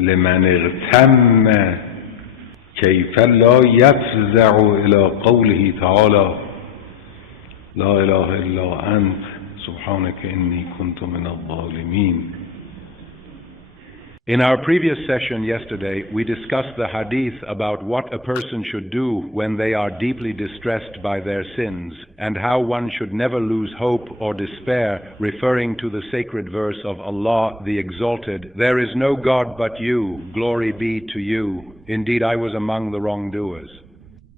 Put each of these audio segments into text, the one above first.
لمن اغتم كيف لا يفزع إلى قوله تعالى لا إله إلا أنت سبحانك إني كنت من الظالمين. In our previous session yesterday, we discussed the hadith about what a person should do when they are deeply distressed by their sins, and how one should never lose hope or despair, referring to the sacred verse of Allah the Exalted, "There is no God but you, glory be to you. Indeed, I was among the wrongdoers."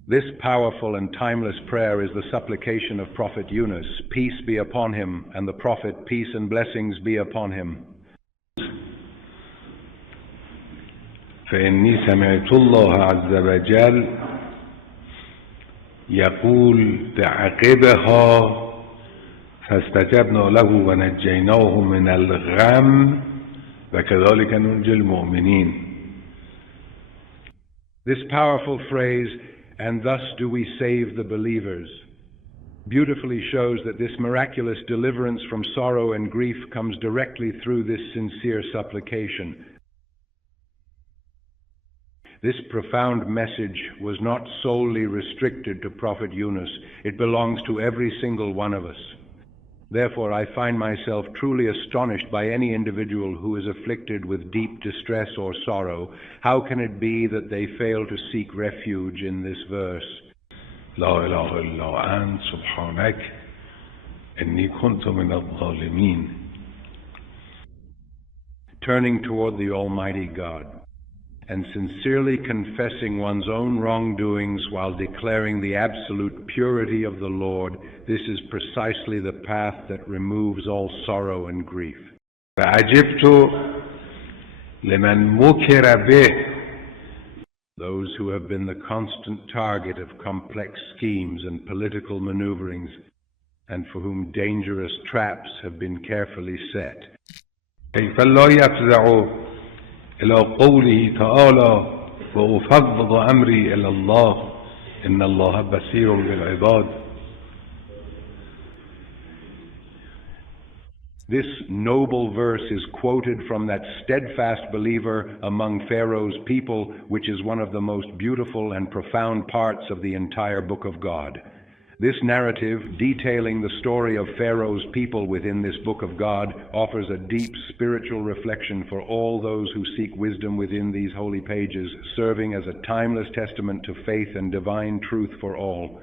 This powerful and timeless prayer is the supplication of Prophet Yunus, peace be upon him, and the Prophet, peace and blessings be upon him. فإني سمعت الله عز وجل يقول بعقبها فاستجبنا له ونجيناه من الغم وكذلك ننجي المؤمنين. This powerful phrase, "and thus do we save the believers," beautifully shows that this miraculous deliverance from sorrow and grief comes directly through this sincere supplication. This profound message was not solely restricted to Prophet Yunus. It belongs to every single one of us. Therefore, I find myself truly astonished by any individual who is afflicted with deep distress or sorrow. How can it be that they fail to seek refuge in this verse? لا إله إلا أنت سبحانك إني كنت من الظالمين. Turning toward the Almighty God and sincerely confessing one's own wrongdoings while declaring the absolute purity of the Lord, this is precisely the path that removes all sorrow and grief. فعجبت لمن مكر به. Those who have been the constant target of complex schemes and political maneuverings, and for whom dangerous traps have been carefully set. كيف لا يفزع إلى قوله تعالى وأفوض أمري إلى الله إن الله بصير بالعباد. This noble verse is quoted from that steadfast believer among Pharaoh's people, which is one of the most beautiful and profound parts of the entire book of God. This narrative, detailing the story of Pharaoh's people within this book of God, offers a deep spiritual reflection for all those who seek wisdom within these holy pages, serving as a timeless testament to faith and divine truth for all.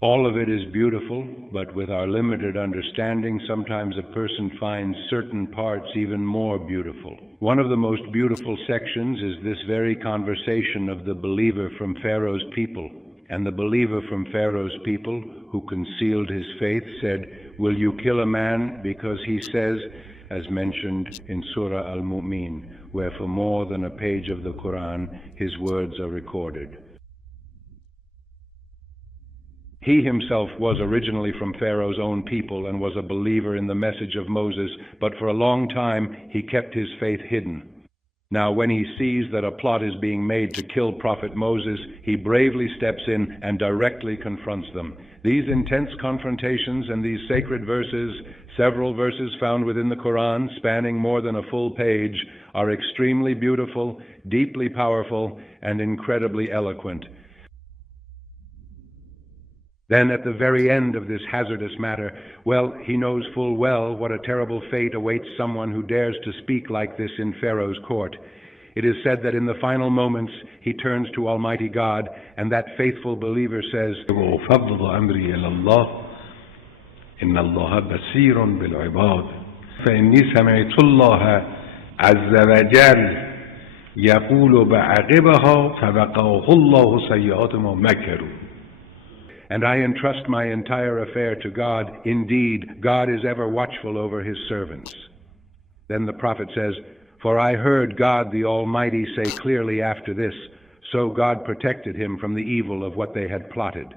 All of it is beautiful, but with our limited understanding, sometimes a person finds certain parts even more beautiful. One of the most beautiful sections is this very conversation of the believer from Pharaoh's people. And the believer from Pharaoh's people, who concealed his faith, said, "Will you kill a man because he says," as mentioned in Surah Al-Mu'min, where for more than a page of the Quran, his words are recorded. He himself was originally from Pharaoh's own people and was a believer in the message of Moses, but for a long time he kept his faith hidden. Now, when he sees that a plot is being made to kill Prophet Moses, he bravely steps in and directly confronts them. These intense confrontations and these sacred verses, several verses found within the Quran spanning more than a full page, are extremely beautiful, deeply powerful, and incredibly eloquent. Then at the very end of this hazardous matter, well, he knows full well what a terrible fate awaits someone who dares to speak like this in Pharaoh's court. It is said that in the final moments he turns to Almighty God, and that faithful believer says, وأفوض أمري إلى الله إن الله بصير بالعباد فإني سمعت الله عز وجل يقول بعقبها فوقاه الله سيئات ما مكروا. "And I entrust my entire affair to God. Indeed, God is ever watchful over his servants." Then the prophet says, "For I heard God the Almighty say clearly after this, so God protected him from the evil of what they had plotted."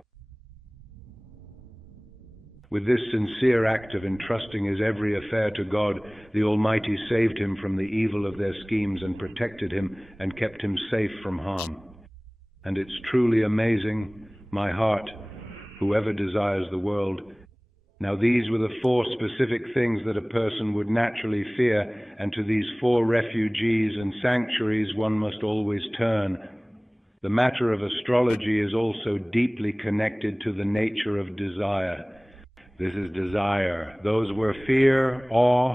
With this sincere act of entrusting his every affair to God, the Almighty saved him from the evil of their schemes and protected him and kept him safe from harm. And it's truly amazing, my heart, whoever desires the world, Now these were the 4 specific things that a person would naturally fear, and to these 4 refugees and sanctuaries one must always turn. The matter of astrology is also deeply connected to the nature of desire. This is desire. Those were fear, awe.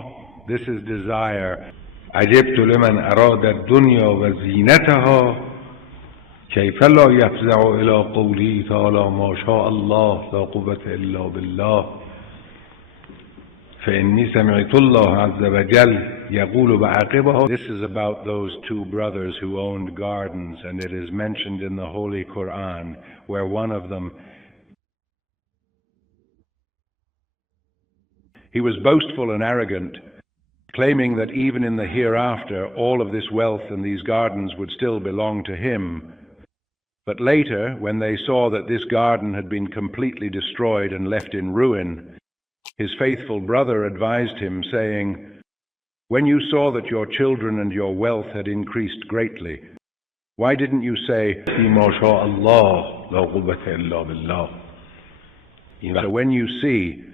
This is desire. عجبت لمن أراد الدنيا وزينتها كيف لا يفزع إلى قوله تعالى ما شاء الله لا قوة إلا بالله فإني سمعت الله عز وجل يقول بعقبه. This is about those 2 brothers who owned gardens, and it is mentioned in the Holy Quran, where one of them, he was boastful and arrogant, claiming that even in the hereafter all of this wealth and these gardens would still belong to him. But later, when they saw that this garden had been completely destroyed and left in ruin, his faithful brother advised him, saying, "When you saw that your children and your wealth had increased greatly, why didn't you say, ما شاء الله لا قوة إلا بالله." So when you see,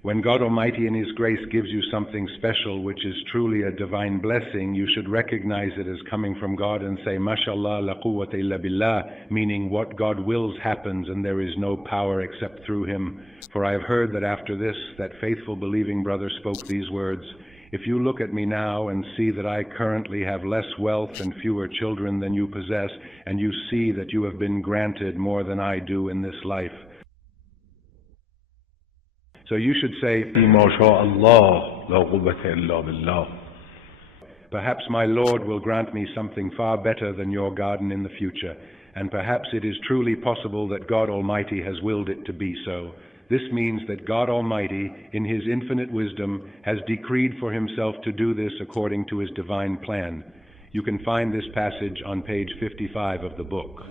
when God Almighty in His grace gives you something special which is truly a divine blessing, you should recognize it as coming from God and say, "Mashallah la quwwata illa billah," meaning what God wills happens and there is no power except through Him. For I have heard that after this, that faithful believing brother spoke these words, "If you look at me now and see that I currently have less wealth and fewer children than you possess, and you see that you have been granted more than I do in this life." So you should say, ما شاء الله لا قوة إلا بالله. "Perhaps my Lord will grant me something far better than your garden in the future, and perhaps it is truly possible that God Almighty has willed it to be so." This means that God Almighty, in His infinite wisdom, has decreed for Himself to do this according to His divine plan. You can find this passage on page 55 of the book.